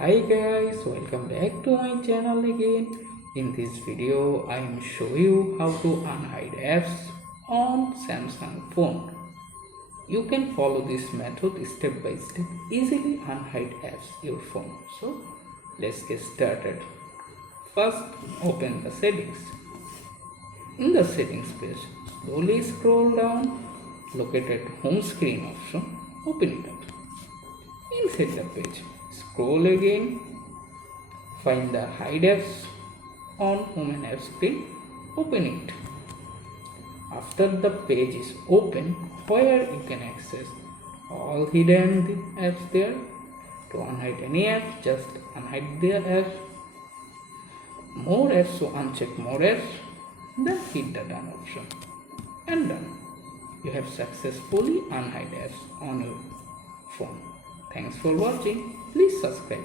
Hi guys, welcome back to my channel again. In this video I am show you how to unhide apps on Samsung phone. You can follow this method step by step, easily unhide apps your phone. So let's get started. First, open the settings. In the settings page, slowly scroll down, located home screen option, open it up. Inside the page, scroll again, find the hide apps on home and app screen, open it. After the page is open, where you can access all hidden apps there. To unhide any app, just unhide the app. More apps, so uncheck more apps, then hit the done option and done. You have successfully unhide apps on your phone. Thanks for watching. Please subscribe.